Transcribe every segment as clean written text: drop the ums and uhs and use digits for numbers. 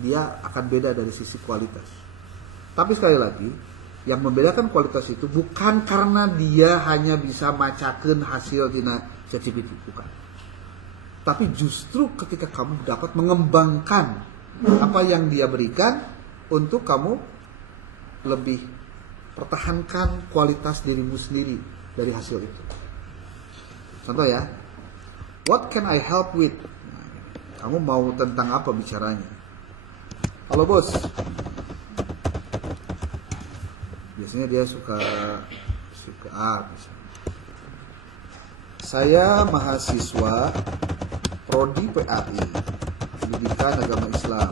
dia akan beda dari sisi kualitas. Tapi sekali lagi, yang membedakan kualitas itu bukan karena dia hanya bisa macakeun hasil dina ChatGPT, bukan. Tapi justru ketika kamu dapat mengembangkan apa yang dia berikan untuk kamu lebih pertahankan kualitas dirimu sendiri dari hasil itu. Contoh ya, what can I help with? Nah, kamu mau tentang apa bicaranya? Halo bos. Biasanya dia suka misalnya. Saya mahasiswa Prodi PAI, Pendidikan Agama Islam.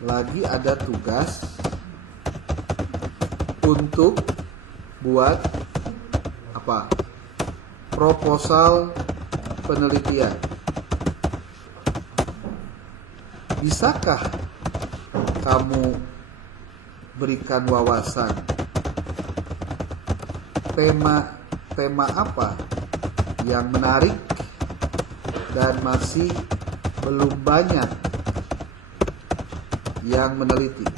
Lagi ada tugas untuk buat apa? Proposal penelitian. Bisakah kamu berikan wawasan tema apa yang menarik dan masih belum banyak yang meneliti?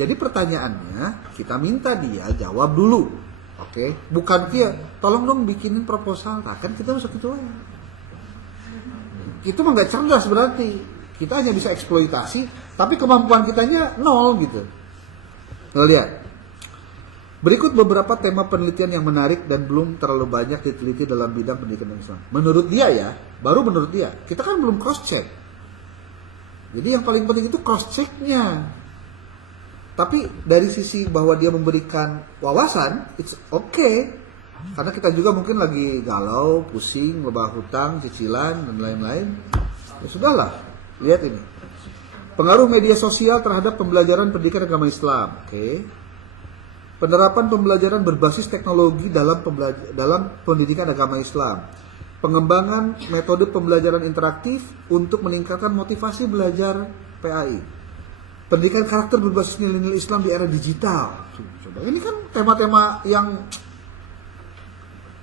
Jadi pertanyaannya, kita minta dia jawab dulu. Oke, bukan dia, tolong dong bikinin proposal. Nah, kan kita masuk itu aja. Itu mah gak cerdas berarti. Kita hanya bisa eksploitasi, tapi kemampuan kitanya nol gitu. Nah, lihat. Berikut beberapa tema penelitian yang menarik dan belum terlalu banyak diteliti dalam bidang pendidikan Islam. Menurut dia ya, baru menurut dia. Kita kan belum cross check. Jadi yang paling penting itu cross checknya. Tapi dari sisi bahwa dia memberikan wawasan, it's okay. Karena kita juga mungkin lagi galau, pusing, lebah hutang, cicilan, dan lain-lain. Ya sudahlah, lihat ini. Pengaruh media sosial terhadap pembelajaran pendidikan agama Islam. Oke. Penerapan pembelajaran berbasis teknologi dalam pendidikan agama Islam. Pengembangan metode pembelajaran interaktif untuk meningkatkan motivasi belajar PAI. Pendidikan karakter berbasis nilai-nilai Islam di era digital. Coba, ini kan tema-tema yang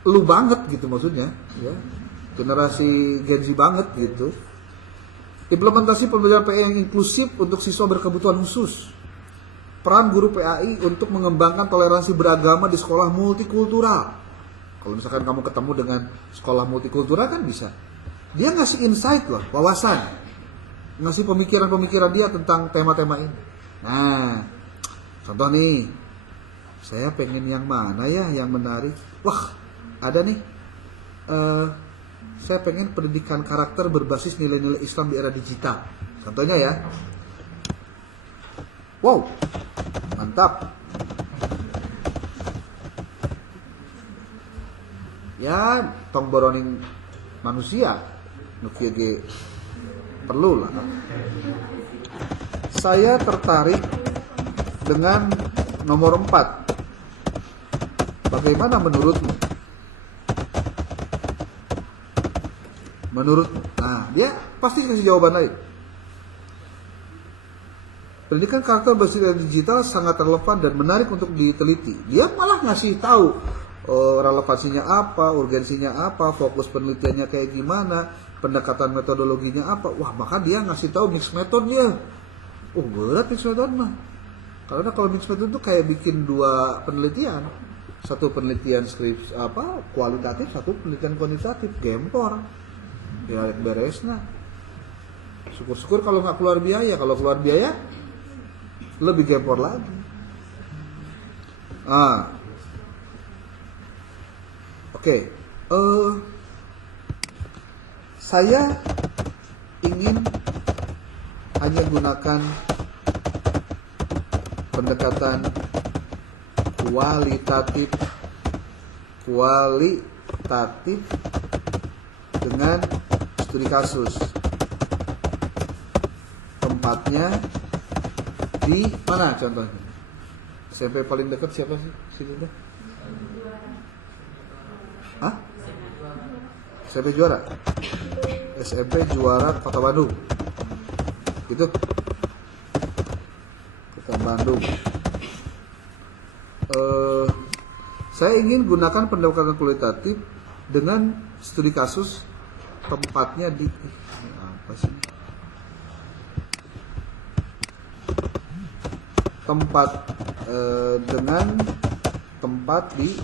lu banget gitu maksudnya, ya. Generasi Gen Z banget gitu. Implementasi pembelajaran PAI yang inklusif untuk siswa berkebutuhan khusus. Peran guru PAI untuk mengembangkan toleransi beragama di sekolah multikultural. Kalau misalkan kamu ketemu dengan sekolah multikultural kan bisa. Dia ngasih insight loh, wawasan. Ngasih pemikiran-pemikiran dia tentang tema-tema ini. Nah, contoh nih, saya pengen yang mana ya yang menarik. Wah, ada nih. Saya pengen pendidikan karakter berbasis nilai-nilai Islam di era digital. Contohnya ya. Wow, mantap. Ya, tong boroning manusia. Nukieu ge perlu lah. Saya tertarik dengan nomor 4. Bagaimana menurutmu? Menurutmu? Nah, dia pasti kasih jawaban lain. Pendidikan karakter berbasis digital sangat relevan dan menarik untuk diteliti. Dia malah ngasih tahu relevansinya apa, urgensinya apa, fokus penelitiannya kayak gimana, pendekatan metodologinya apa. Wah, maka dia ngasih tahu mix metodenya. Oh, berat mix metode mah. Karena kalau mix metode itu kayak bikin 2 penelitian. Satu penelitian skripsi kualitatif, satu penelitian kuantitatif, gempor. Ya beresna. Syukur-syukur kalau nggak keluar biaya. Kalau keluar biaya lebih gempor lagi. Oke. Saya ingin hanya gunakan pendekatan kualitatif dengan studi kasus. Tempatnya di mana contohnya? SMP paling dekat siapa sih? Situ tuh? Hah? SMP Juara. SMP Juara Kota Bandung. Gitu. Kota Bandung. Saya ingin gunakan pendekatan kualitatif dengan studi kasus tempatnya di ini apa sih? Dengan tempat di,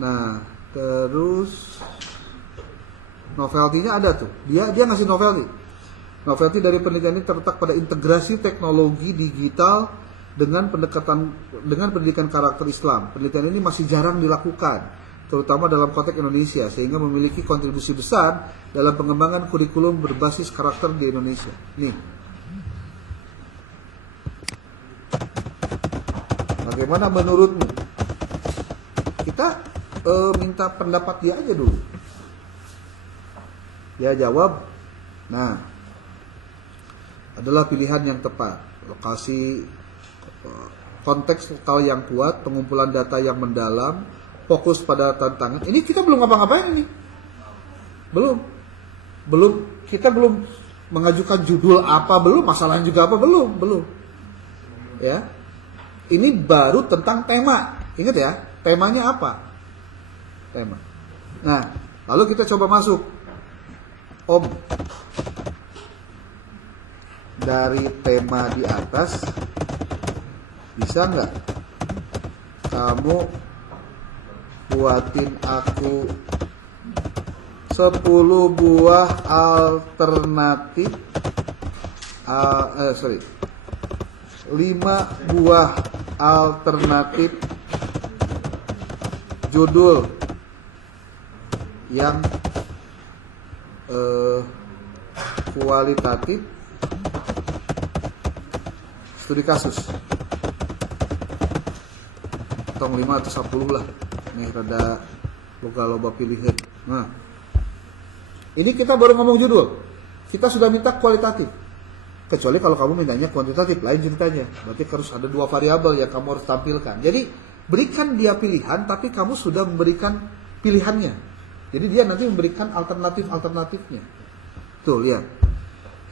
nah terus novelty-nya ada tuh, dia ngasih novelty dari penelitian ini terletak pada integrasi teknologi digital dengan pendidikan karakter Islam. Penelitian ini masih jarang dilakukan, terutama dalam konteks Indonesia, sehingga memiliki kontribusi besar dalam pengembangan kurikulum berbasis karakter di Indonesia. Nih, bagaimana menurutmu? Kita minta pendapat dia aja dulu. Dia jawab, nah, adalah pilihan yang tepat. Lokasi, konteks lokal yang kuat, pengumpulan data yang mendalam, fokus pada tantangan. Ini kita belum ngapa-ngapain ini. Kita belum mengajukan judul apa, belum, masalahnya juga apa, belum. Ya. Ini baru tentang tema. Ingat ya, temanya apa? Tema. Nah, lalu kita coba masuk. Om, dari tema di atas bisa nggak kamu buatin aku 10 buah alternatif 5 buah alternatif judul yang kualitatif studi kasus. Tong 5 atau 10 lah. Nih rada loba pilihan. Nah, ini kita baru ngomong judul. Kita sudah minta kualitatif. Kecuali kalau kamu mintanya kuantitatif, lain ceritanya. Berarti harus ada 2 variabel yang kamu harus tampilkan. Jadi berikan dia pilihan, tapi kamu sudah memberikan pilihannya. Jadi dia nanti memberikan alternatifnya. Tuh lihat,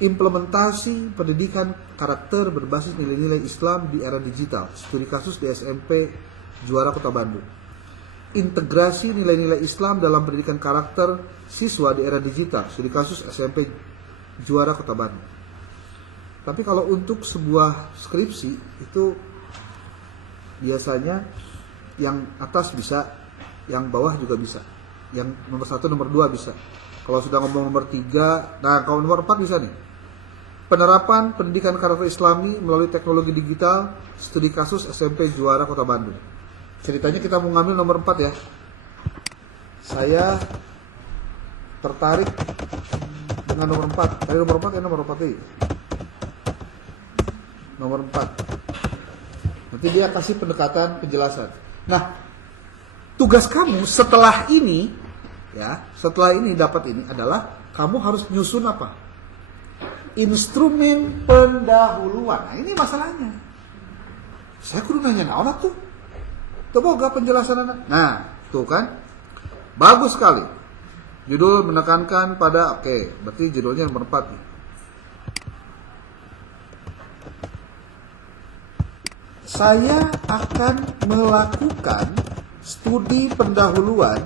implementasi pendidikan karakter berbasis nilai-nilai Islam di era digital, studi kasus di SMP Juara Kota Bandung. Integrasi nilai-nilai Islam dalam pendidikan karakter siswa di era digital, studi kasus SMP Juara Kota Bandung. Tapi kalau untuk sebuah skripsi itu biasanya yang atas bisa, yang bawah juga bisa, yang nomor 1, nomor 2 bisa. Kalau sudah ngomong nomor 3, nah kalau nomor 4 bisa nih. Penerapan pendidikan karakter Islami melalui teknologi digital, studi kasus SMP Juara Kota Bandung. Ceritanya kita mau ngambil nomor 4 ya. Saya tertarik dengan nomor 4. Tadi nomor 4 ya, nomor 4 nih. Nomor 4. Nanti dia kasih pendekatan penjelasan. Nah, tugas kamu setelah ini ya, setelah ini dapat ini adalah kamu harus nyusun apa? Instrumen pendahuluan. Nah, ini masalahnya. Saya kudu nanya naon tuh. Tuh boga penjelasan anak. Nah, tuh kan. Bagus sekali. Judul menekankan pada berarti judulnya nomor 4 nih. Saya akan melakukan studi pendahuluan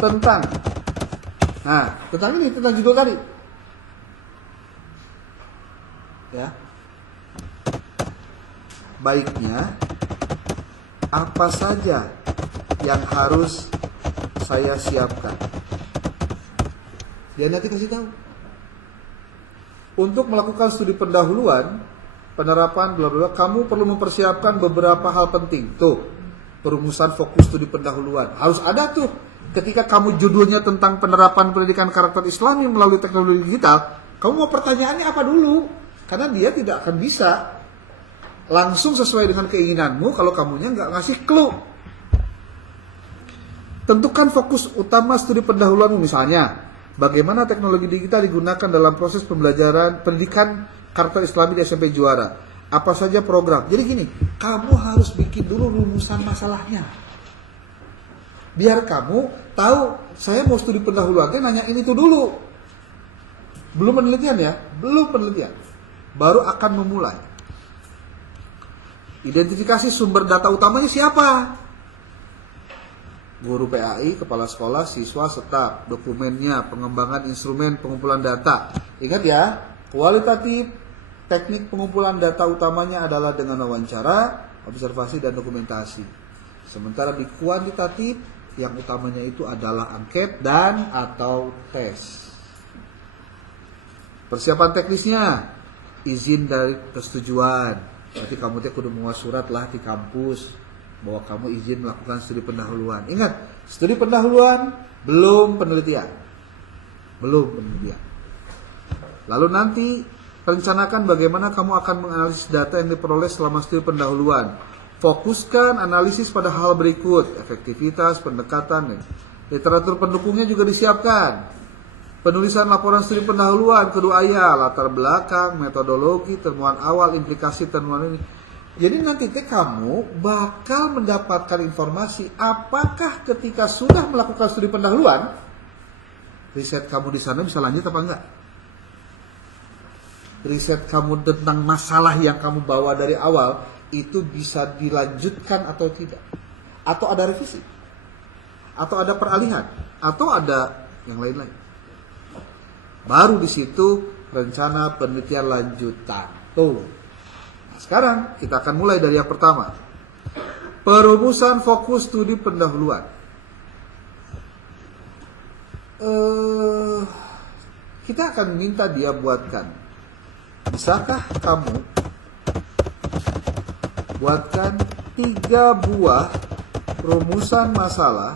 tentang ini, tentang judul tadi. Ya. Baiknya apa saja yang harus saya siapkan? Dia nanti kasih tahu. Untuk melakukan studi pendahuluan, penerapan bla bla, kamu perlu mempersiapkan beberapa hal penting. Tuh, perumusan fokus studi pendahuluan. Harus ada tuh. Ketika kamu judulnya tentang penerapan pendidikan karakter Islami melalui teknologi digital, kamu mau pertanyaannya apa dulu? Karena dia tidak akan bisa langsung sesuai dengan keinginanmu kalau kamunya nggak ngasih clue. Tentukan fokus utama studi pendahuluanmu, misalnya bagaimana teknologi digital digunakan dalam proses pembelajaran pendidikan karakter Islami di SMP Juara. Apa saja program. Jadi gini, kamu harus bikin dulu rumusan masalahnya. Biar kamu tahu, saya mau studi pendahuluan, nanya ini tuh dulu. Belum penelitian ya, belum penelitian. Baru akan memulai. Identifikasi sumber data utamanya siapa? Guru PAI, kepala sekolah, siswa, staf. Dokumennya, pengembangan instrumen pengumpulan data. Ingat ya, kualitatif, teknik pengumpulan data utamanya adalah dengan wawancara, observasi, dan dokumentasi. Sementara di kuantitatif, yang utamanya itu adalah angket dan atau tes. Persiapan teknisnya, izin dari persetujuan. Berarti kamu kudu membawa surat lah di kampus bahwa kamu izin melakukan studi pendahuluan. Ingat, studi pendahuluan belum penelitian. Belum penelitian. Lalu nanti rencanakan bagaimana kamu akan menganalisis data yang diperoleh selama studi pendahuluan. Fokuskan analisis pada hal berikut, efektivitas, pendekatan, literatur pendukungnya juga disiapkan. Penulisan laporan studi pendahuluan, kedua ayat, latar belakang, metodologi, temuan awal, implikasi temuan ini. Jadi nanti kamu bakal mendapatkan informasi apakah ketika sudah melakukan studi pendahuluan, riset kamu di sana bisa lanjut apa enggak? Riset kamu tentang masalah yang kamu bawa dari awal itu bisa dilanjutkan atau tidak? Atau ada revisi? Atau ada peralihan? Atau ada yang lain-lain? Baru di situ rencana penelitian lanjutan. Tuh. Nah, sekarang kita akan mulai dari yang pertama. Perumusan fokus studi pendahuluan. Kita akan minta dia buatkan. Bisakah kamu buatkan 3 buah rumusan masalah,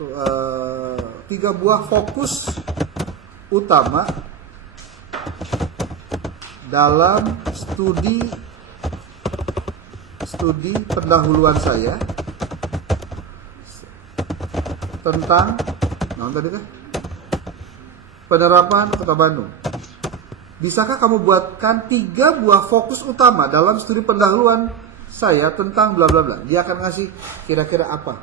3 buah fokus utama dalam studi pendahuluan saya tentang penerapan Kota Bandung. Bisakah kamu buatkan 3 buah fokus utama dalam studi pendahuluan saya tentang bla bla bla. Dia akan ngasih kira-kira apa.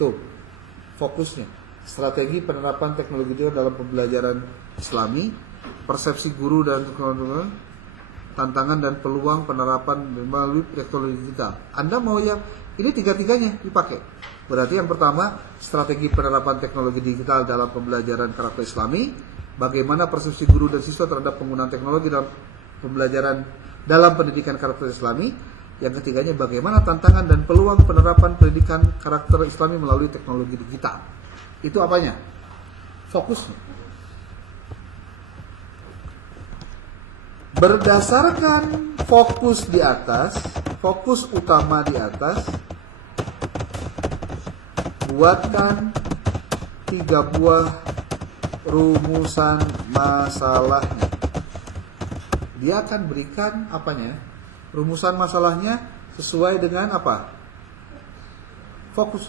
Tuh, fokusnya. Strategi penerapan teknologi digital dalam pembelajaran Islami, persepsi guru dan tantangan dan peluang penerapan melalui teknologi digital. Anda mau yang ini 3-3-nya dipakai. Berarti yang pertama, strategi penerapan teknologi digital dalam pembelajaran karakter Islami, bagaimana persepsi guru dan siswa terhadap penggunaan teknologi dalam pembelajaran dalam pendidikan karakter Islami. Yang ketiganya, bagaimana tantangan dan peluang penerapan pendidikan karakter Islami melalui teknologi digital. Itu apanya? Fokusnya. Berdasarkan fokus di atas, fokus utama di atas, buatkan 3 buah rumusan masalahnya. Dia akan berikan apanya? Rumusan masalahnya sesuai dengan apa? Fokus.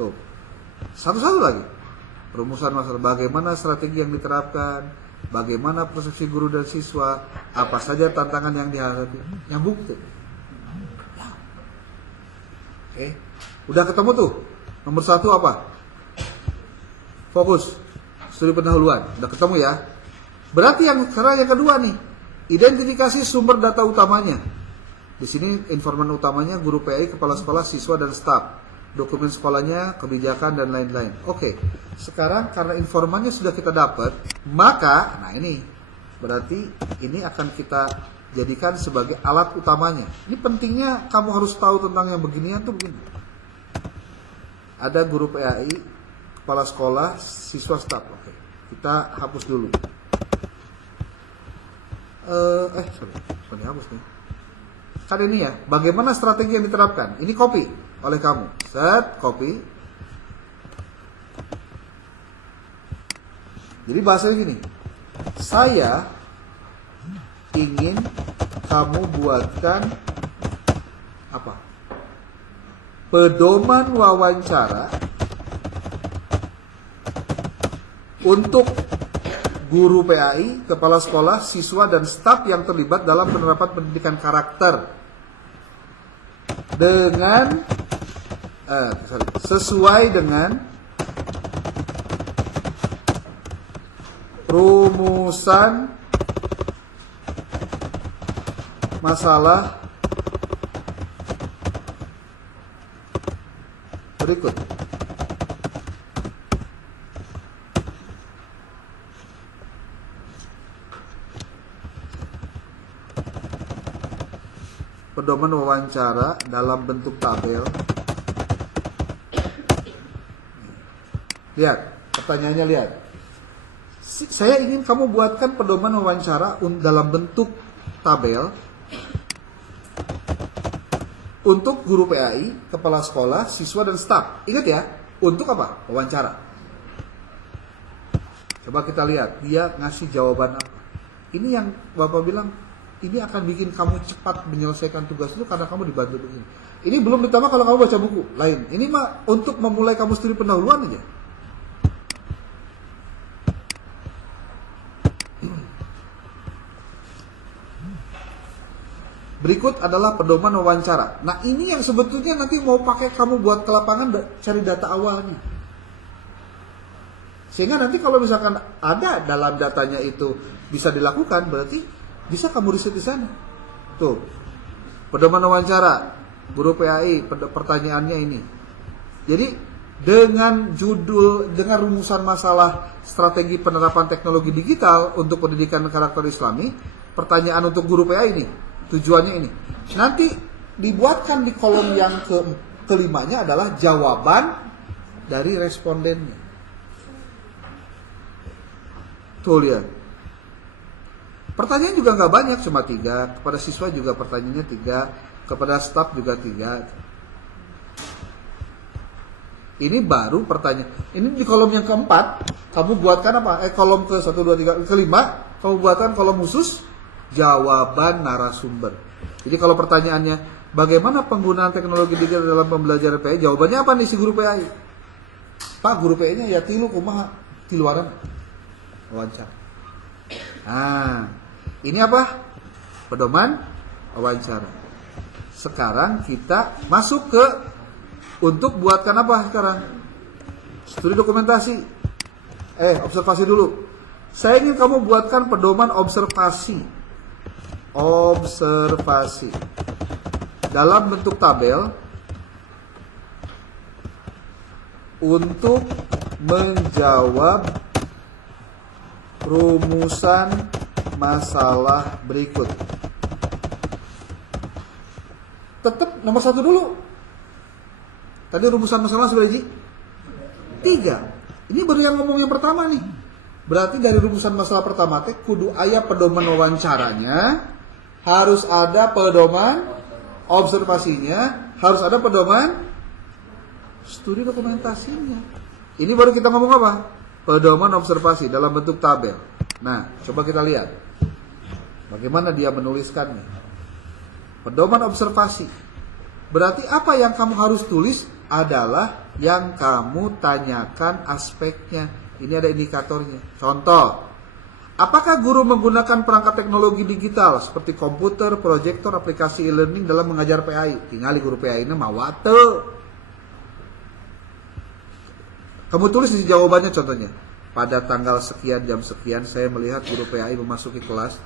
Tuh. Satu-satu lagi. Rumusan masalah, bagaimana strategi yang diterapkan, bagaimana persepsi guru dan siswa, apa saja tantangan yang dihadapi. Nyambung tuh. Oke. Udah ketemu tuh. Nomor 1 apa? Fokus. Studi pendahuluan. Udah ketemu ya. Berarti yang kedua nih, identifikasi sumber data utamanya. Di sini informan utamanya guru PAI, kepala sekolah, siswa dan staf. Dokumen sekolahnya, kebijakan dan lain-lain. Oke. Sekarang karena informannya sudah kita dapat, maka ini berarti ini akan kita jadikan sebagai alat utamanya. Ini pentingnya kamu harus tahu tentang yang beginian tuh begini. Ada guru PAI, kepala sekolah, siswa, staf. Oke. Kita hapus dulu. Sorry, hapus nih. Kan ini ya, bagaimana strategi yang diterapkan? Ini copy oleh kamu. Set, copy. Jadi bahasanya gini. Saya ingin kamu buatkan apa? Pedoman wawancara untuk guru PAI, kepala sekolah, siswa dan staf yang terlibat dalam penerapan pendidikan karakter dengan sesuai dengan rumusan masalah berikut. Pedoman wawancara dalam bentuk tabel. Lihat, pertanyaannya lihat. Saya ingin kamu buatkan pedoman wawancara dalam bentuk tabel untuk guru PAI, kepala sekolah, siswa dan staf. Ingat ya, untuk apa? Wawancara. Coba kita lihat, dia ngasih jawaban apa. Ini yang Bapak bilang, ini akan bikin kamu cepat menyelesaikan tugas itu karena kamu dibantu begini. Ini belum ditambah kalau kamu baca buku lain. Ini mah untuk memulai kamu studi pendahuluan aja. Berikut adalah pedoman wawancara. Nah ini yang sebetulnya nanti mau pakai kamu buat ke lapangan cari data awalnya. Sehingga nanti kalau misalkan ada dalam datanya itu bisa dilakukan, berarti bisa kamu riset di sana. Tuh, pedoman wawancara guru PAI, pertanyaannya ini. Jadi dengan judul, dengan rumusan masalah strategi penerapan teknologi digital untuk pendidikan karakter Islami, pertanyaan untuk guru PAI ini. Tujuannya ini. Nanti dibuatkan di kolom yang kelimanya adalah jawaban dari respondennya. Tuh lihat. Pertanyaan juga nggak banyak, cuma 3. Kepada siswa juga pertanyaannya 3. Kepada staf juga 3. Ini baru pertanyaan. Ini di kolom yang keempat, kamu buatkan apa? Kolom ke 1, 2, 3, kelima, kamu buatkan kolom khusus jawaban narasumber. Jadi kalau pertanyaannya, bagaimana penggunaan teknologi digital dalam pembelajaran PAI? Jawabannya apa nih si guru PAI? Pak, guru PAI-nya ya tilu kumaha tiluaran wawancara. Nah, ini apa? Pedoman wawancara. Sekarang kita masuk ke untuk buatkan apa sekarang? Studi dokumentasi. Observasi dulu. Saya ingin kamu buatkan pedoman observasi. Observasi dalam bentuk tabel untuk menjawab rumusan masalah berikut. Tetap nomor 1 dulu. Tadi rumusan masalah sudah 3. Ini baru yang ngomong yang pertama nih. Berarti dari rumusan masalah pertama teh kudu aya pedoman wawancaranya, harus ada pedoman observasinya, harus ada pedoman studi dokumentasinya. Ini baru kita ngomong apa? Pedoman observasi dalam bentuk tabel. Nah, coba kita lihat bagaimana dia menuliskannya. Pedoman observasi. Berarti apa yang kamu harus tulis adalah yang kamu tanyakan aspeknya. Ini ada indikatornya. Contoh, apakah guru menggunakan perangkat teknologi digital seperti komputer, proyektor, aplikasi e-learning dalam mengajar PAI? Tinggali guru PAI ini mawate. Kamu tulis di jawabannya contohnya. Pada tanggal sekian jam sekian saya melihat guru PAI memasuki kelas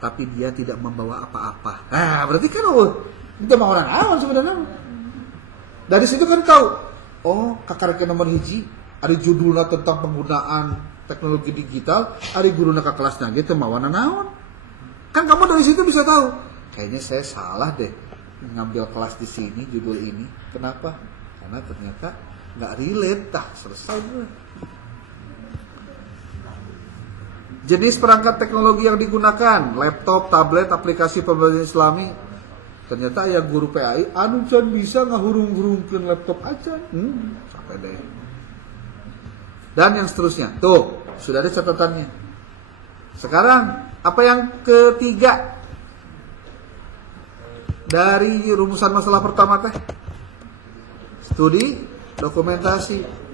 tapi dia tidak membawa apa-apa. Nah, berarti kan itu mah orang awal sebenarnya. Dari situ kan tahu. Oh, kakareke nomor hiji ada judulnya tentang penggunaan teknologi digital, ada guru ke kelasnya gitu mawana naon. Kan kamu dari situ bisa tahu. Kayaknya saya salah deh ngambil kelas di sini judul ini. Kenapa? Karena ternyata nggak relate. Selesai gue. Jenis perangkat teknologi yang digunakan, laptop, tablet, aplikasi pembelajaran Islami. Ternyata ya guru PAI anu can bisa ngahurung-hurungkeun laptop aja. Sampai deh. Dan yang seterusnya. Tuh, sudah ada catatannya. Sekarang, apa yang ketiga? Dari rumusan masalah pertama teh. Studi dokumentasi.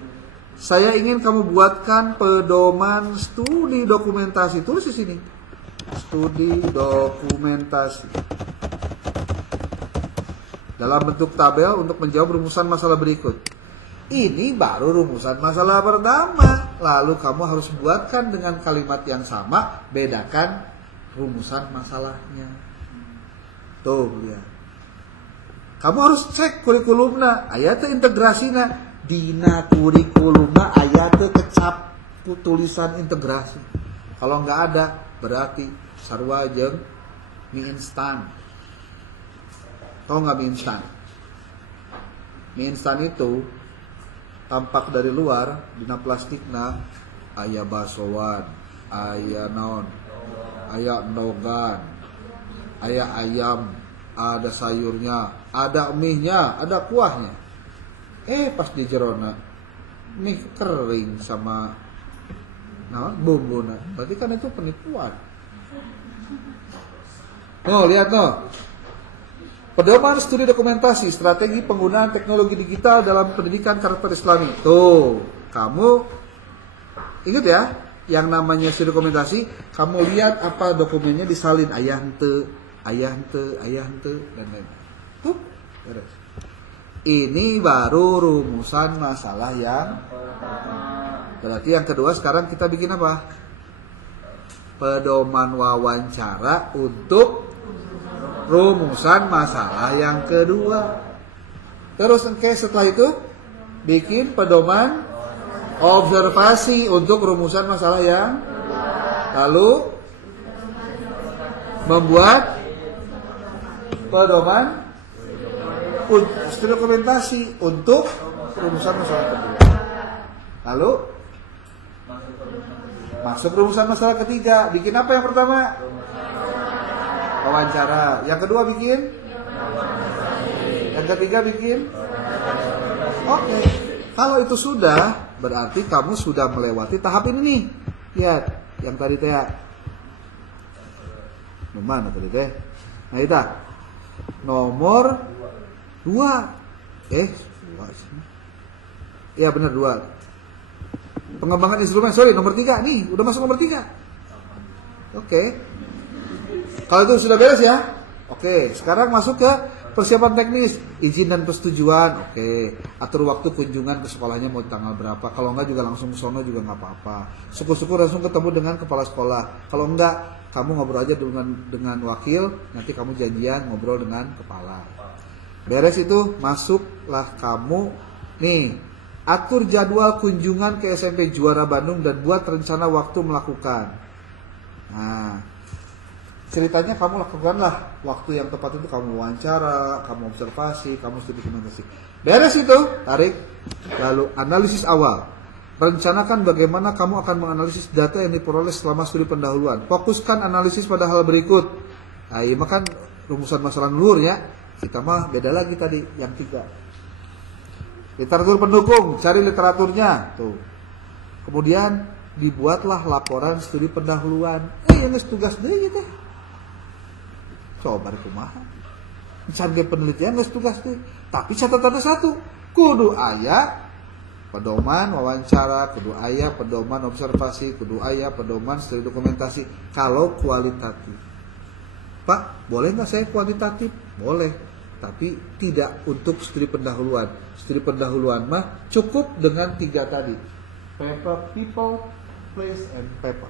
Saya ingin kamu buatkan pedoman studi dokumentasi. Tulis di sini. Studi dokumentasi. Dalam bentuk tabel untuk menjawab rumusan masalah berikut. Ini baru rumusan masalah pertama. Lalu kamu harus buatkan dengan kalimat yang sama, bedakan rumusan masalahnya. Tuh lihat. Kamu harus cek kurikulumna, aya teh integrasina. Dina kurikulumna aya teh kecap tulisan integrasi. Kalau nggak ada, berarti sarua jeung mie instan. Tahu nggak mie instan? Mie instan itu tampak dari luar, dina plastikna aya baksoan, aya naon, aya endogan, aya ayam, ada sayurnya, ada mie-nya, ada kuahnya. Pas di jerona mie kering sama naon bumbuna. Berarti kan itu penipuan. Oh, lihat no. Pedoman studi dokumentasi strategi penggunaan teknologi digital dalam pendidikan karakter Islami. Tuh, kamu ingat ya, yang namanya studi dokumentasi, kamu lihat apa dokumennya disalin ayah henteu, dan lain-lain. Tuh, beres. Ini baru rumusan masalah yang berarti yang kedua sekarang kita bikin apa? Pedoman wawancara untuk rumusan masalah yang kedua. Terus setelah itu bikin pedoman observasi untuk rumusan masalah yang lalu membuat pedoman studi dokumentasi untuk rumusan masalah kedua. Lalu masuk rumusan masalah ketiga. Bikin apa yang pertama? Wawancara. Yang kedua bikin? Yang ketiga bikin? Oke. Kalau itu sudah, berarti kamu sudah melewati tahap ini nih. Lihat, yang tadi teh. Mana tadi teh? Nah, itu. Nomor 2. Iya benar 2. Pengembangan instrumen, nomor 3 nih, udah masuk nomor 3. Oke. Kalau itu sudah beres ya. Oke, sekarang masuk ke persiapan teknis, izin dan persetujuan. Oke, atur waktu kunjungan ke sekolahnya mau tanggal berapa. Kalau enggak juga langsung ke sono juga nggak apa-apa. Syukur-syukur langsung ketemu dengan kepala sekolah. Kalau enggak, kamu ngobrol aja dengan wakil, nanti kamu janjian ngobrol dengan kepala. Beres itu, masuklah kamu nih, atur jadwal kunjungan ke SMP Juara Bandung dan buat rencana waktu melakukan. Nah, ceritanya kamu lakukanlah waktu yang tepat itu, kamu wawancara, kamu observasi, kamu studi dokumentasi. Beres itu, tarik. Lalu analisis awal. Rencanakan bagaimana kamu akan menganalisis data yang diperoleh selama studi pendahuluan. Fokuskan analisis pada hal berikut. Nah, ini kan rumusan masalah luhur ya. Kita mah beda lagi tadi yang 3. Literatur pendukung, cari literaturnya. Tuh. Kemudian dibuatlah laporan studi pendahuluan. Yang tugas deh gitu. Coba kumaha. Canggih penelitian geus tugas teh. Tapi catatannya satu, kudu aya pedoman wawancara, kudu aya pedoman observasi, kudu aya pedoman studi dokumentasi. Kalau kualitatif, Pak, boleh nggak saya kuantitatif? Boleh, tapi tidak untuk studi pendahuluan. Studi pendahuluan mah cukup dengan 3 tadi: people, place, and paper.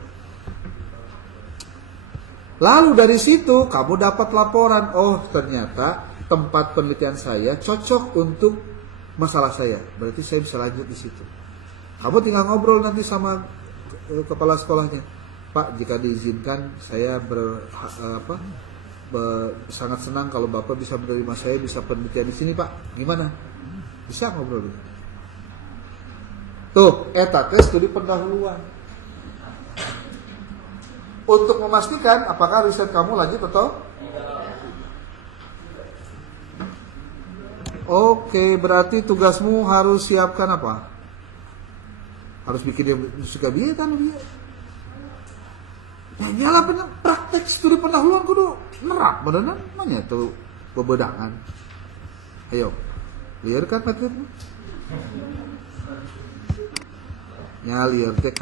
Lalu dari situ kamu dapat laporan, oh ternyata tempat penelitian saya cocok untuk masalah saya. Berarti saya bisa lanjut di situ. Kamu tinggal ngobrol nanti sama kepala sekolahnya. Pak, jika diizinkan saya sangat senang kalau Bapak bisa menerima saya, bisa penelitian di sini, Pak. Gimana? Bisa ngobrol dulu. Tuh, eta tes studi pendahuluan. Untuk memastikan apakah riset kamu lanjut atau oke, berarti tugasmu harus siapkan apa? Harus bikin dia suka biaya kan dia. Ya nyala bener praktek studi pendahuluan kudu nerap beneran namanya tuh bebedangan. Ayo, liar kan materi. Nya liar teh